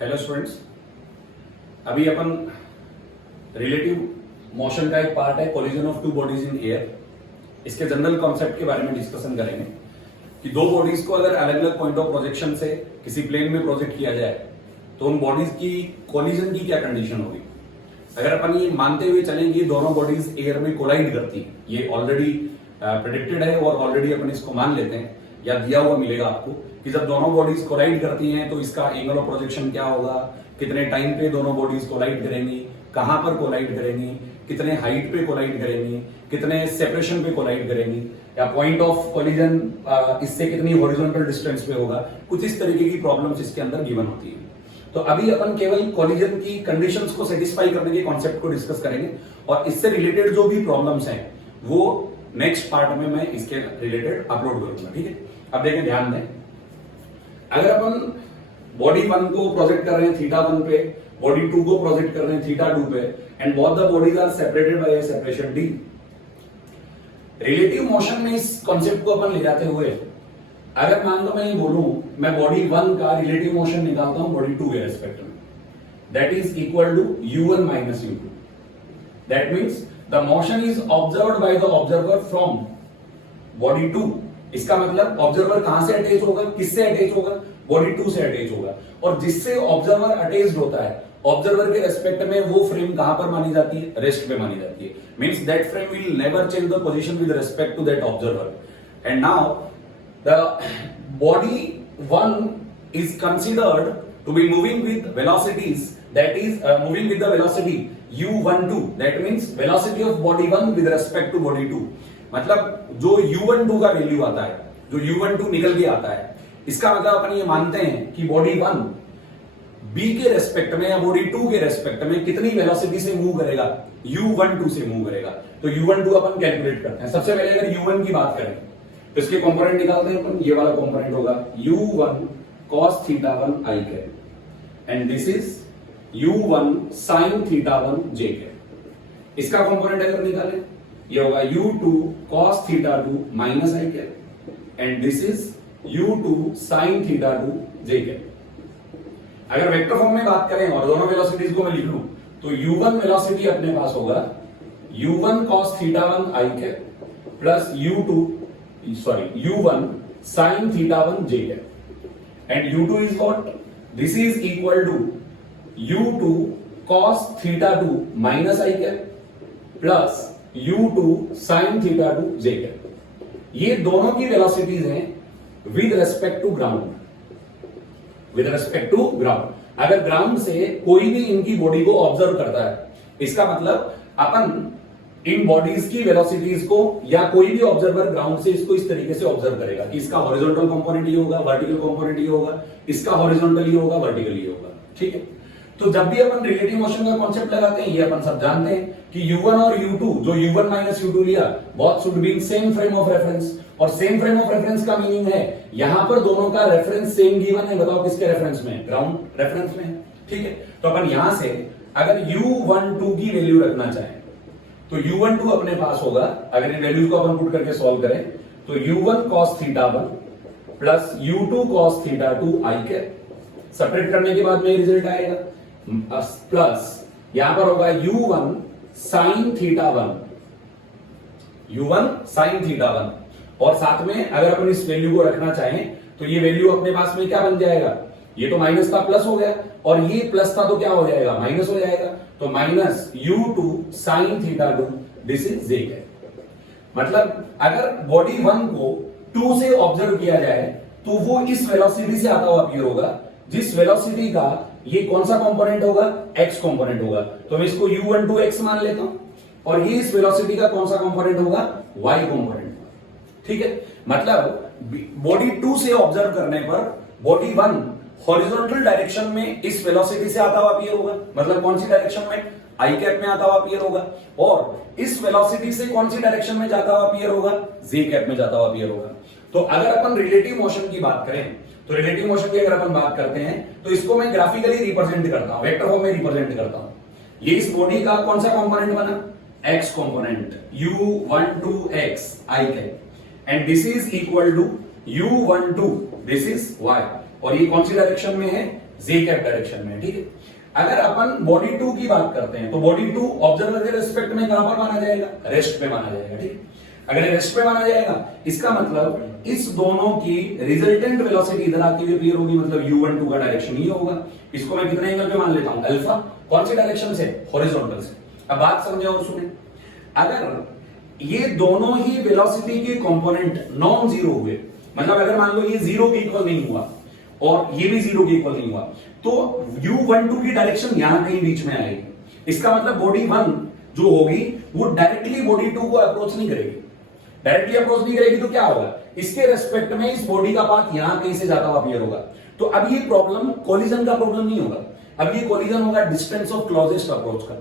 Hello students, अभी अपन relative motion का एक पार्ट है collision of two bodies in air, इसके जनरल कॉन्सेप्ट के बारे में डिस्कशन करेंगे कि दो बॉडीज को अगर अलग अलग पॉइंट ऑफ प्रोजेक्शन से किसी प्लेन में प्रोजेक्ट किया जाए तो उन बॉडीज की कोलिजन की क्या कंडीशन होगी। अगर अपन ये मानते हुए चलें कि दोनों बॉडीज एयर में कोलाइड करती हैं, ये ऑलरेडी प्रेडिक्टेड है और ऑलरेडी अपन इसको मान लेते हैं या दिया हुआ मिलेगा आपको कि जब दोनों बॉडीज कोलाइड करती हैं तो इसका एंगल ऑफ प्रोजेक्शन क्या होगा, कितने टाइम पे दोनों बॉडीज कोलाइड करेंगी, कहां पर कोलाइड करेंगी, कितने हाइट पे कोलाइड करेंगी, कितने सेपरेशन पे कोलाइड करेंगी, या पॉइंट ऑफ कोलिजन इससे कितनी हॉरिजॉन्टल डिस्टेंस पे होगा। कुछ इस तरीके की प्रॉब्लम्स इसके अंदर गिवन होती है। तो अभी अपन केवल कोलिजन की कंडीशंस को सेटिस्फाई करने के कॉन्सेप्ट को डिस्कस करेंगे और इससे रिलेटेड जो भी प्रॉब्लम्स हैं वो नेक्स्ट पार्ट में मैं इसके रिलेटेड अपलोड करूंगा। ठीक है, अब देखें, ध्यान दें, अगर अपन बॉडी 1 को प्रोजेक्ट कर रहे हैं थीटा 1 पे, बॉडी 2 को प्रोजेक्ट कर रहे हैं थीटा 2 पे, and both the bodies are separated by a separation D. Relative motion में इस कॉन्सेप्ट को अपन ले जाते हुए अगर मान लो मैं ये बोलूं मैं बॉडी 1 का रिलेटिव मोशन निकालता हूं बॉडी 2 के रेस्पेक्ट में, that is equal to u1 minus u2। That means the motion is observed by the observer from body 2। इसका मतलब ऑब्जर्वर कहां से अटैच होगा, किससे अटैच होगा, बॉडी 2 से अटैच होगा। और जिससे ऑब्जर्वर अटैच्ड होता है, ऑब्जर्वर के रेस्पेक्ट में वो फ्रेम कहां पर मानी जाती है, रेस्ट पे मानी जाती है। Means that frame will never change the position with respect to that observer. And now the body 1 is considered to be moving with velocities, that is moving with the velocity u12, that means velocity of body 1 with respect to body 2। मतलब जो u12 का value आता है, जो u12 निकल के आता है, इसका मतलब अपन ये मानते हैं कि बॉडी 1 b के रेस्पेक्ट में या बॉडी 2 के रेस्पेक्ट में कितनी वेलोसिटी से मूव करेगा, u12 से मूव करेगा। तो u12 अपन कैलकुलेट करते हैं। सबसे पहले अगर u1 की बात करें तो इसके कंपोनेंट निकालते हैं अपन। ये वाला कंपोनेंट होगा u1 cos theta 1 i cap and this is u1 sin theta 1 j cap। इसका कंपोनेंट अगर निकालें ये होगा u2 cos theta 2 minus i cap and this is u2 sin theta 2 j cap। अगर वेक्टर फॉर्म में बात करें और दोनों वेलोसिटीज को मैं लिख लूं तो u1 वेलोसिटी अपने पास होगा u1 cos theta 1 i cap plus u1 sin theta 1 j cap and u2 is what, this is equal to u2 cos theta 2 minus i cap plus u2 sin theta 2 j cap। ये दोनों की velocities हैं with respect to ground, with respect to ground. अगर ground से कोई भी इनकी body को ऑब्जर्व करता है, इसका मतलब अपन इन बॉडीज की वेलोसिटीज को या कोई भी ऑब्जर्वर ग्राउंड से इसको इस तरीके से ऑब्जर्व करेगा कि इसका हॉरिजॉन्टल कंपोनेंट ये होगा, वर्टिकल कंपोनेंट ये होगा, इसका हॉरिजॉन्टल ये होगा, वर्टिकल ये होगा। ठीक है, तो जब भी अपन रिलेटिव मोशन का कॉन्सेप्ट लगाते हैं, ये अपन सब जानते हैं कि u1 और u2, जो u1 माइनस u2 लिया, both should be in same frame of reference. और सेम फ्रेम ऑफ रेफरेंस का मीनिंग है यहां पर दोनों का रेफरेंस सेम गिवन है। बताओ किसके रेफरेंस में, ग्राउंड रेफरेंस में। ठीक है, तो अपन यहां से अगर u12 की वैल्यू रखना चाहें तो u12 अपने पास होगा, अगर इन वैल्यूज को अपन पुट करके सॉल्व करें तो u1 cos theta 1 plus u2 cos theta 2 i cap. Separate करने के बाद में रिजल्ट आएगा प्लस यहां पर होगा u1 sin theta 1, u1 sin theta 1। और साथ में अगर अपन इस वैल्यू को रखना चाहें तो ये वैल्यू अपने पास में क्या बन जाएगा, ये तो माइनस था प्लस हो गया, और ये प्लस था तो क्या हो जाएगा, माइनस हो जाएगा। तो minus u2 sin theta 2 this is j cap. मतलब अगर बॉडी 1 को 2 से ऑब्जर्व किया जाए तो वो इस वेलोसिटी से आता हुआ अपीयर होगा, जिस वेलोसिटी का ये कौन सा कंपोनेंट होगा, x कंपोनेंट होगा। तो मैं इसको u12 x मान लेता हूं और ये इस वेलोसिटी का कौन सा कंपोनेंट होगा, y कंपोनेंट। ठीक है, मतलब बॉडी 2 से ऑब्जर्व करने पर बॉडी 1 हॉरिजॉन्टल डायरेक्शन में इस वेलोसिटी से आता हुआ अपीयर होगा। मतलब कौन सी डायरेक्शन में, आई कैप में आता हुआ अपीयर होगा, और इस वेलोसिटी से कौन सी डायरेक्शन में जाता हुआ अपीयर होगा, जे कैप में जाता हुआ अपीयर होगा। तो अगर अपन रिलेटिव मोशन की बात करें तो रिलेटिव मोशन की अगर अपन बात करते हैं तो इसको मैं ग्राफिकली रिप्रेजेंट करता हूं, वेक्टर फॉर्म में रिप्रेजेंट करता हूं। ये इस बॉडी का कौन सा कंपोनेंट बना, x component, u12x i cap, and this is equal to u12, this is y। और ये कौन सी डायरेक्शन में है, जे कैप डायरेक्शन में, ठीक है। अगर अपन बॉडी 2 की बात करते हैं तो बॉडी 2 ऑब्जर्वर के रिस्पेक्ट में कहां पर माना जाएगा, रेस्ट पे माना जाएगा, ठीक है। अगर ये रेस्ट पे माना जाएगा इसका मतलब इस दोनों की रिजल्टेंट वेलोसिटी इधर आती हुई अपीयर होगी, मतलब u12 का डायरेक्शन ये होगा। इसको मैं कितने एंगल पे मान लेता हूं, अल्फा। कौन सी डायरेक्शन से, हॉरिजॉन्टल से। अब बात समझे और सुने, अगर ये दोनों ही वेलोसिटी के कंपोनेंट नॉन जीरो हुए, मतलब अगर मान लो ये जीरो के इक्वल नहीं हुआ और ये भी जीरो के इक्वल नहीं हुआ, तो u12 की डायरेक्शन यहां कहीं बीच में आएगी। इसका मतलब बॉडी 1 जो होगी वो डायरेक्टली बॉडी 2 को अप्रोच नहीं करेगी। डायरेक्टली अप्रोच नहीं करेगी तो क्या होगा, इसके रेस्पेक्ट में इस बॉडी का पाथ यहां कहीं से जाता हुआ अपीयर होगा। तो अब ये प्रॉब्लम कोलिजन का प्रॉब्लम नहीं होगा, अब ये कोलिजन होगा डिस्टेंस ऑफ क्लोजेस्ट अप्रोच का।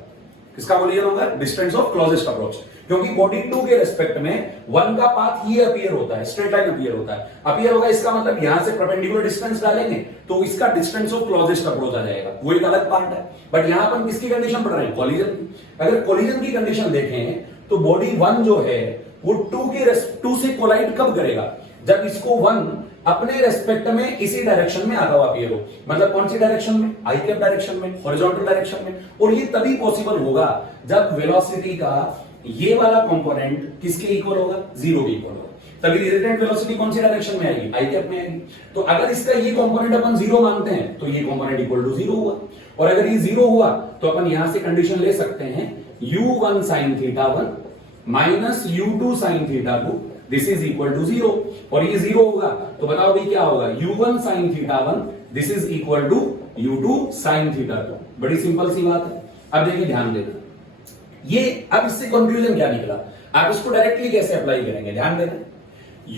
किसका कोलिजन होगा, डिस्टेंस ऑफ क्लोजेस्ट अप्रोच, क्योंकि बॉडी 2 के रेस्पेक्ट में 1 का पाथ ये अपीयर होता है, स्ट्रेट लाइन अपीयर होता है, अपीयर होगा। इसका मतलब यहां से परपेंडिकुलर डिस्टेंस डालेंगे तो इसका डिस्टेंस ऑफ क्लोजेस्ट अप्रोच आ जाएगा, वो एक अलग पार्ट है। बट यहां पर किसकी कंडीशन पढ़ रहे हैं, कोलिजन की। अगर कोलिजन की कंडीशन देखें तो बॉडी 1 जो है वो 2 से कोलाइड कब करेगा, जब इसको 1 अपने रेस्पेक्ट में इसी डायरेक्शन में आता हुआ अपीयर हो। मतलब कौन सी डायरेक्शन में, आई कैप डायरेक्शन में, हॉरिजॉन्टल डायरेक्शन में। और ये तभी पॉसिबल होगा जब वेलोसिटी का ये वाला कंपोनेंट किसके इक्वल होगा, जीरो के इक्वल होगा। तभी रिजल्टेंट वेलोसिटी कौन सी डायरेक्शन में आएगी, आई कैप में आएगी। तो अगर इसका ये कंपोनेंट अपन जीरो मानते हैं तो ये कंपोनेंट इक्वल टू जीरो हुआ, और अगर ये जीरो हुआ तो अपन यहां से कंडीशन ले सकते हैं u1 sin θ1 minus u2 sin θ2 this is equal to zero. और ये जीरो होगा तो बताओ भाई क्या होगा, u1 sin θ1 this is equal to u2 sin θ2। बड़ी सिंपल सी बात है। अब देखिए ध्यान देना, ये अब इससे कंक्लूजन क्या निकला, आप इसको डायरेक्टली कैसे अप्लाई करेंगे, ध्यान देना।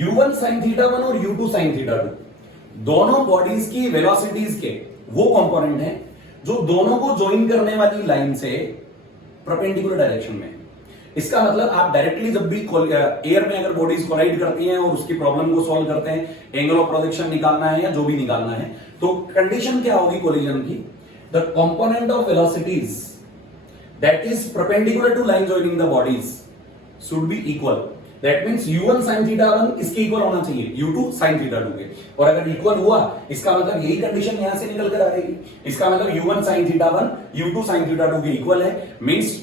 u1 sin θ1 और u2 sin θ2 दोनों बॉडीज की वेलोसिटीज के वो कंपोनेंट हैं जो दोनों को ज्वाइन करने वाली लाइन से परपेंडिकुलर डायरेक्शन में। इसका मतलब आप डायरेक्टली जब भी एयर में अगर बॉडीज कोलाइड करती हैं और उसकी प्रॉब्लम को सॉल्व करते हैं, एंगल ऑफ प्रोजेक्शन निकालना है या जो भी निकालना है, तो कंडीशन क्या होगी कोलिजन की, the component of velocities that is perpendicular to line joining the bodies should be equal. That means u1 sin θ1 इसके इक्वल होना चाहिए u2 sin θ2 के। और अगर इक्वल हुआ इसका मतलब यही कंडीशन यहां से निकल कर आ रही है। इसका मतलब u1 sin θ1 u2 sin θ2 के इक्वल है, means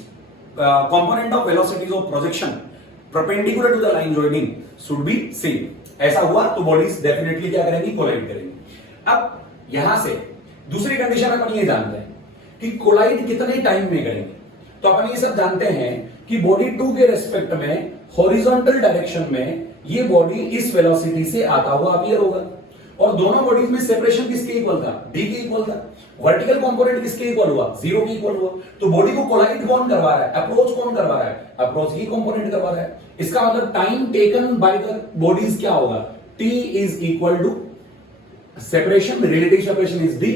component of velocities of projection perpendicular to the line joining should be same। ऐसा हुआ तो बॉडीज डेफिनेटली क्या करेंगी, कोलाइड करेंगी। अब यहां से दूसरी कंडीशन अपन ये जानते हैं कि कोलाइड कितने टाइम में करेंगे। तो अपन ये सब जानते हैं कि बॉडी 2 के रेस्पेक्ट में हॉरिजॉन्टल डायरेक्शन में ये बॉडी इस वेलोसिटी से आता हुआ अपीयर होगा, और दोनों बॉडीज में सेपरेशन किसके इक्वल था, d के इक्वल था। वर्टिकल कंपोनेंट किसके इक्वल हुआ, जीरो के इक्वल हुआ। तो बॉडी को कोलाइड कौन करवा रहा है, अप्रोच कौन करवा रहा है, अप्रोच ही कंपोनेंट करवा रहा है। इसका मतलब time taken by the bodies क्या होगा, t is equal to separation, relative separation is d,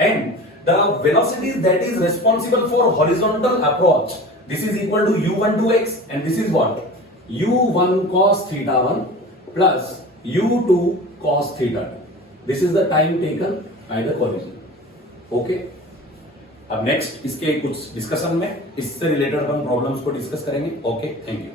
and the velocity that is responsible for horizontal approach this is equal to u12x, and this is what, u1 cos θ1 plus u2 cos θ2। This is the time taken by the collision। Okay, अब next इसके कुछ discussion में इससे related अपन problems को discuss करेंगे। Okay, thank you.